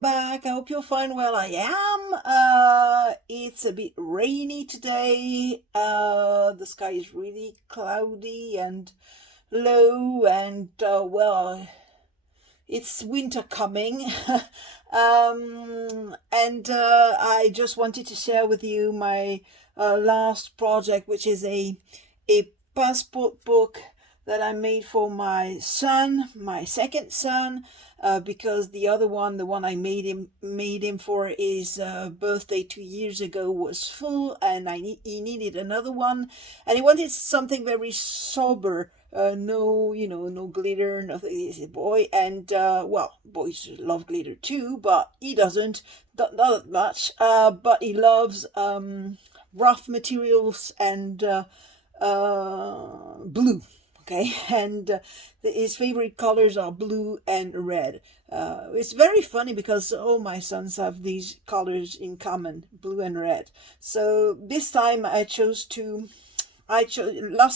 Back. I hope you'll find well. I am. It's a bit rainy today. The sky is really cloudy and low, and it's winter coming. And I just wanted to share with you my last project, which is a passport book that I made for my son, my second son, because the other one, the one I made him for his birthday 2 years ago, was full, and he needed another one, and he wanted something very sober. No, no glitter, nothing. He's a boy, and boys love glitter too, but he doesn't, not that much. But he loves rough materials and blue. Okay, and his favorite colors are blue and red. It's very funny because all my sons have these colors in common, blue and red. So this time last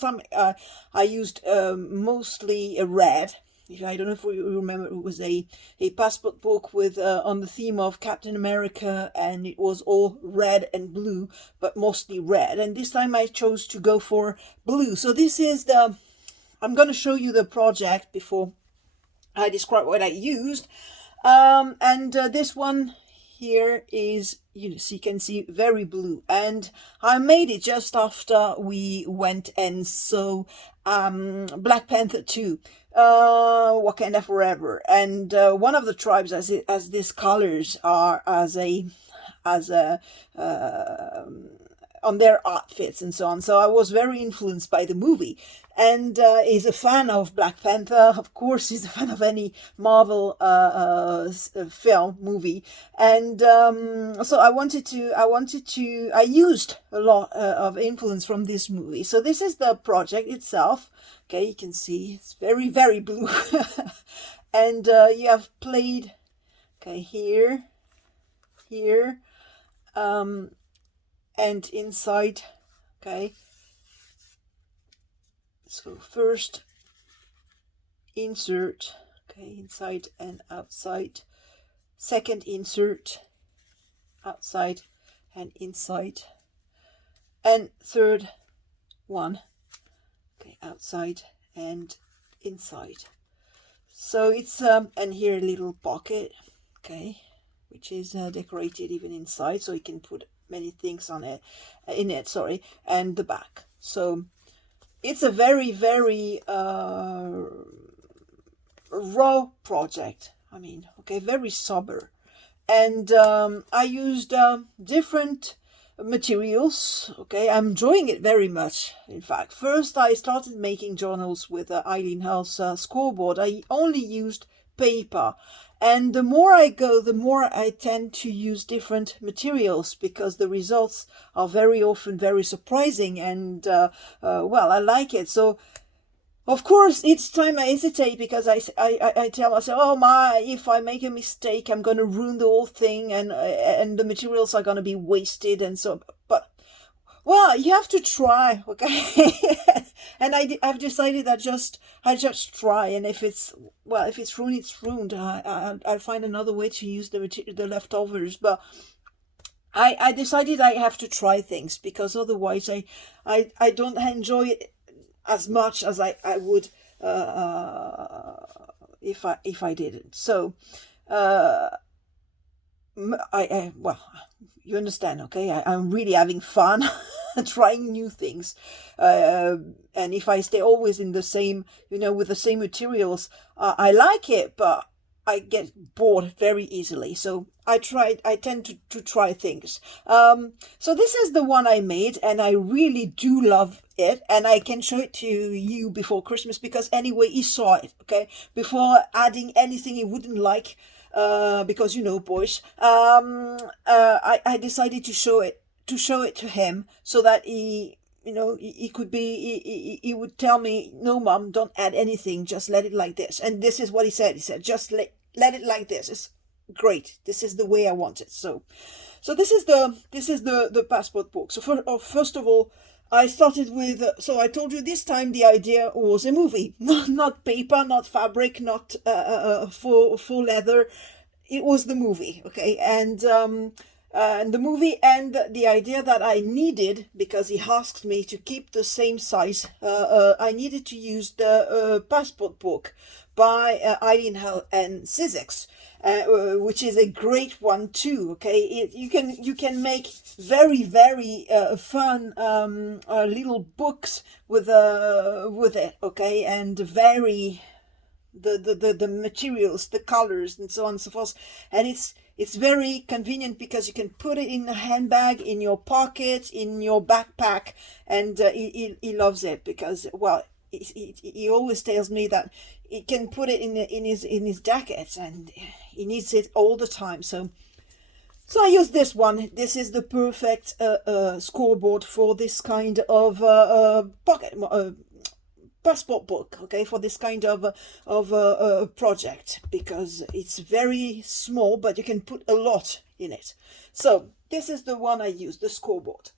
time I used mostly a red. I don't know if you remember, it was a passport book with on the theme of Captain America, and it was all red and blue, but mostly red. And this time I chose to go for blue. So this is I'm going to show you the project before I describe what I used. And this one here is, you can see, very blue. And I made it just after we went and saw Black Panther 2, Wakanda Forever. And one of the tribes has these colors are as a on their outfits and so on. So I was very influenced by the movie. And he's a fan of Black Panther. Of course, he's a fan of any Marvel film movie. And so I used a lot of influence from this movie. So this is the project itself. Okay, you can see it's very, very blue. And you have played, okay, here, and inside. Okay, so first insert, okay, inside and outside. Second insert, outside and inside. And third one, okay, outside and inside. So it's and here a little pocket, okay, which is decorated even inside, so you can put many things on it, and the back. So it's a very, very raw project. Okay, very sober. And I used different materials. Okay, I'm enjoying it very much. In fact, first I started making journals with Eileen scoreboard. I only used paper, and the more I go, the more I tend to use different materials, because the results are very often very surprising, and I like it. So of course, each time I hesitate, because I tell myself, oh my, if I make a mistake, I'm going to ruin the whole thing, and the materials are going to be wasted, and so. But well, you have to try, okay? And I've decided that I just try, and if it's ruined, it's ruined. I'll find another way to use the leftovers, but. I decided I have to try things, because otherwise I don't enjoy it as much as I would if I didn't. So you understand, okay? I'm really having fun trying new things, and if I stay always in the same, with the same materials, I like it, but I get bored very easily. So I tend to try things. So this is the one I made, and I really do love it, and I can show it to you before Christmas, because anyway, he saw it, okay, before adding anything he wouldn't like, because boys. I decided to show it to him, so that he could be, he would tell me, no mom, don't add anything, just let it like this. And this is what he said. He said, just let it like this. It's great. This is the way I want it. So this is the passport book. So first of all, I started with, so I told you this time the idea was a movie, not paper, not fabric, not full leather. it was the movie, okay, and the movie and the idea that I needed, because he asked me to keep the same size, I needed to use the passport book by Eileen and Sizzix, which is a great one too. Okay, you can make very fun little books with it. Okay, and vary the materials, the colors, and so on and so forth, and it's very convenient because you can put it in a handbag, in your pocket, in your backpack, and he loves it because, well, he always tells me that he can put it in his jacket, and he needs it all the time. So I use this one. This is the perfect scoreboard for this kind of pocket passport book, okay, for this kind of project, because it's very small but you can put a lot in it. So this is the one I use, the scoreboard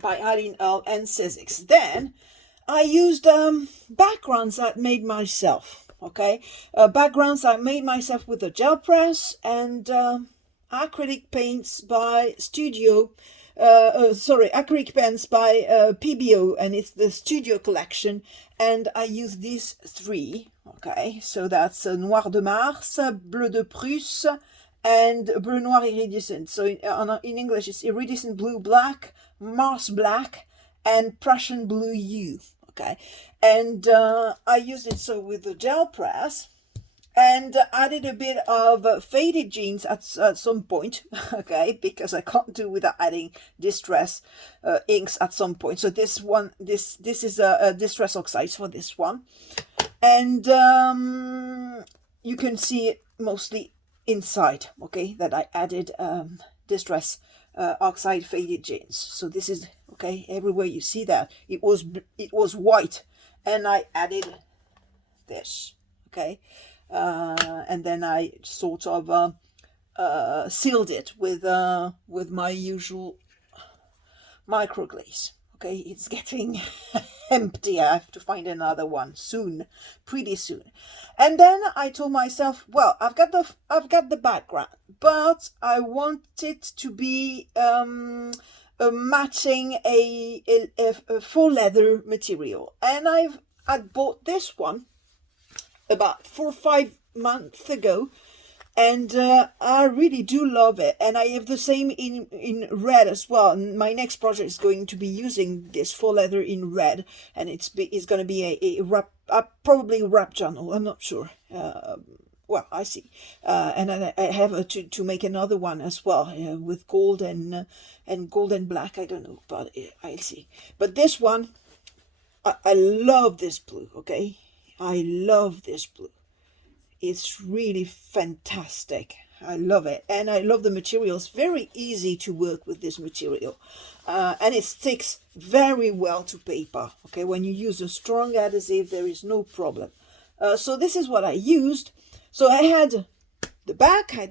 by Eileen and Sizzix. Then I used backgrounds I made myself, okay, backgrounds I made myself with a gel press and acrylic paints by acrylic pens by PBO, and it's the Studio collection, and I use these three, okay, so that's Noir de Mars, Bleu de Prusse, and Bleu Noir Iridescent. So in English it's Iridescent Blue Black, Mars Black, and Prussian Blue Hue, okay, and I used it so with the gel press, and added a bit of faded jeans at some point, okay, because I can't do without adding distress inks at some point. So this one, this is a distress oxide for this one, and you can see it mostly inside, okay, that I added distress oxide faded jeans. So this is, okay, everywhere you see that it was white, and I added this, okay. And then I sort of sealed it with my usual microglaze. Okay, it's getting empty. I have to find another one soon, pretty soon. And then I told myself, well, I've got the background, but I want it to be matching a faux leather material, and I bought this one about 4 or 5 months ago, and I really do love it, and I have the same in red as well. And my next project is going to be using this faux leather in red, and it's going to be a wrap, probably wrap journal, I'm not sure, well, I see, and I have to make another one as well, with gold and gold and black, I don't know, but I'll see. But this one, I love this blue, okay, I love this blue. It's really fantastic. I love it, and I love the material. It's very easy to work with this material, and it sticks very well to paper. Okay, when you use a strong adhesive, there is no problem. So this is what I used. So I had the back. I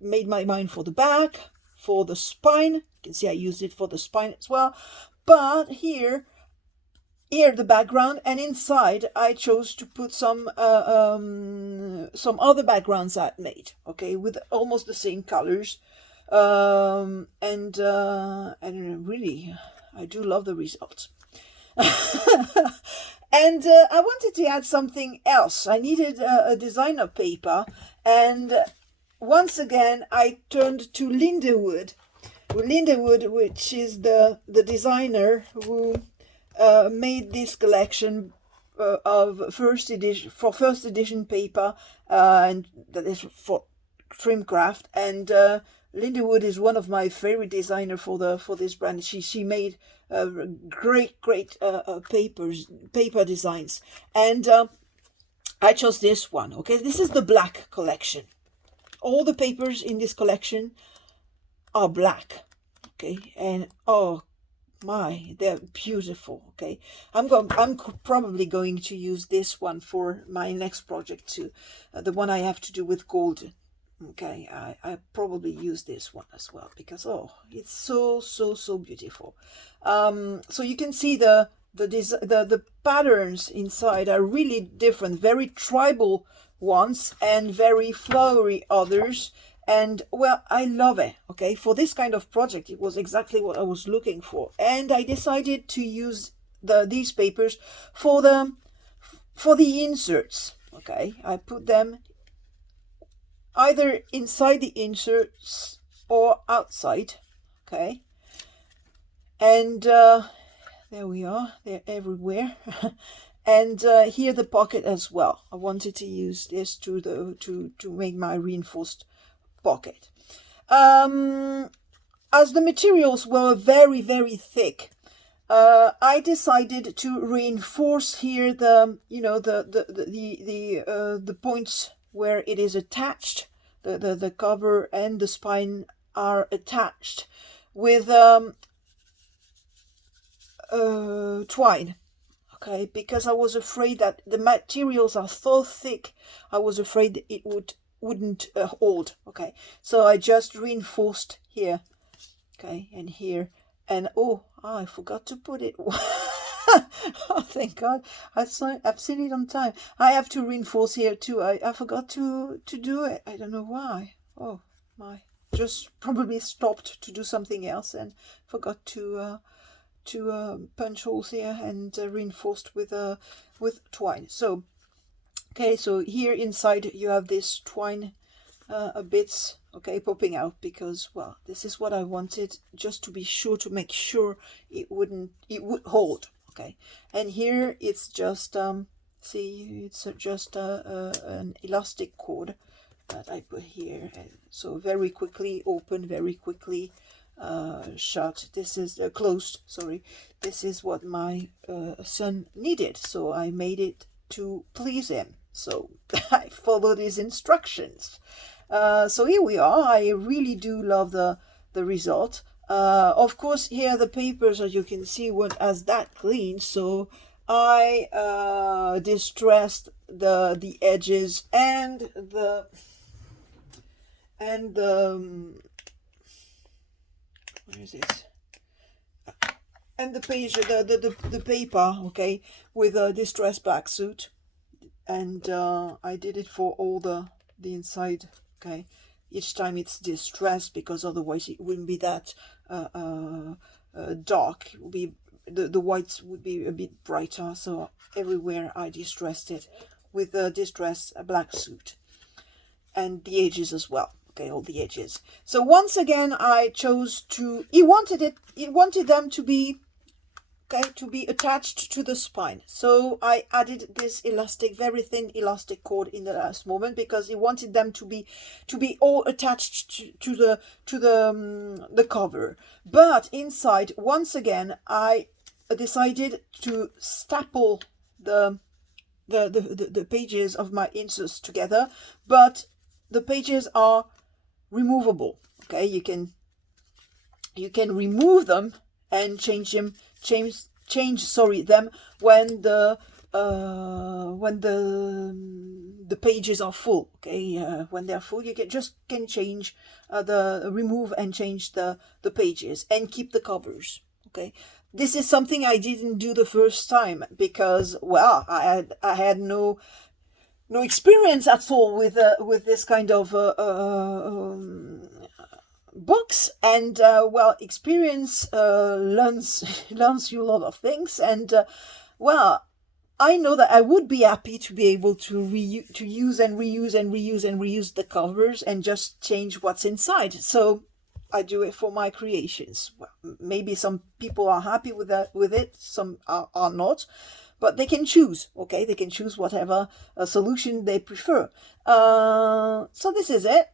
made my mind for the back, for the spine. You can see I used it for the spine as well. But here the background, and inside I chose to put some other backgrounds I made, okay, with almost the same colors, and really I do love the results. And I wanted to add something else. I needed a designer paper, and once again I turned to Lindewood, which is the designer who made this collection of first edition paper, and that is for Trimcraft. And Lindewood is one of my favorite designer for this brand. She made great paper designs, and I chose this one. Okay, this is the black collection. All the papers in this collection are black. Okay, and oh my, they're beautiful. Okay, I'm probably going to use this one for my next project too, the one I have to do with gold. Okay, I probably use this one as well, because oh, it's so beautiful. So you can see the patterns inside are really different, very tribal ones and very flowery others. And well, I love it. Okay, for this kind of project, it was exactly what I was looking for. And I decided to use these papers for the inserts. Okay, I put them either inside the inserts or outside. Okay, and there we are, they're everywhere. And here the pocket as well. I wanted to use this to make my reinforced pocket. As the materials were very, very thick, I decided to reinforce here the points where it is attached. The cover and the spine are attached with twine. Okay, because I was afraid that the materials are so thick, I was afraid it wouldn't hold. Okay, so I just reinforced here. Okay, and here, and I forgot to put it. Oh, thank God, I've seen it on time. I have to reinforce here too. I forgot to do it. I don't know why. Oh my, just probably stopped to do something else and forgot to punch holes here and reinforced with twine. So okay, so here inside you have this twine bits, okay, popping out, because well, this is what I wanted, just to be sure, to make sure it would hold. Okay, and here it's just see, it's just an elastic cord that I put here, and so very quickly open, very quickly shut. This is closed, sorry. This is what my son needed, so I made it to please him. So I followed his instructions. So here we are. I really do love the result. Of course, here the papers, as you can see, weren't as that clean, so I distressed the edges and the where is it? And the page, the paper, okay, with a distressed black soot, and I did it for all the inside. Okay, each time it's distressed, because otherwise it wouldn't be that dark. It would be the whites would be a bit brighter. So everywhere I distressed it with a distressed black soot, and the edges as well. Okay, all the edges. So once again, I chose to. He wanted them to be, okay, to be attached to the spine. So I added this elastic, very thin elastic cord in the last moment, because he wanted them to be all attached to the cover. But inside, once again, I decided to staple the pages of my inserts together, but the pages are removable. Okay, you can remove them and change them when the pages are full. Okay, when they're full, you can change remove and change the pages and keep the covers. Okay, this is something I didn't do the first time, because well, I had no experience at all with this kind of books, and well, experience learns you a lot of things, and well, I know that I would be happy to be able to use and reuse the covers and just change what's inside. So I do it for my creations. Well, maybe some people are happy with it, some are not. But they can choose, okay? They can choose whatever solution they prefer. So this is it.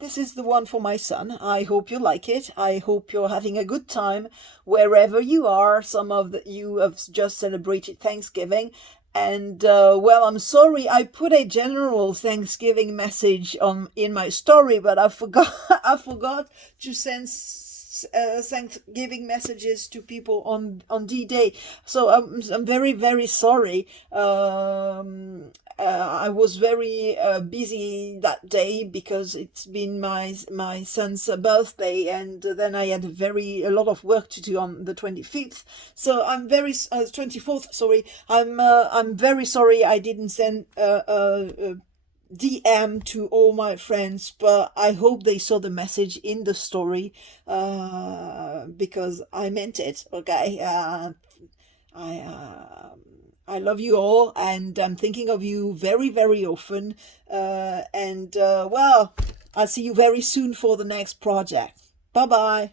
This is the one for my son. I hope you like it. I hope you're having a good time wherever you are. Some of you have just celebrated Thanksgiving. And, well, I'm sorry, I put a general Thanksgiving message in my story, but I forgot to Thanksgiving messages to people on D-Day. So I'm very, very sorry. I was very busy that day because it's been my son's birthday, and then I had a lot of work to do on the 25th. So I'm very 24th. Sorry, I'm very sorry I didn't send DM to all my friends, but I hope they saw the message in the story, because I meant it. Okay, I love you all, and I'm thinking of you very, very often. Well, I'll see you very soon for the next project. Bye bye.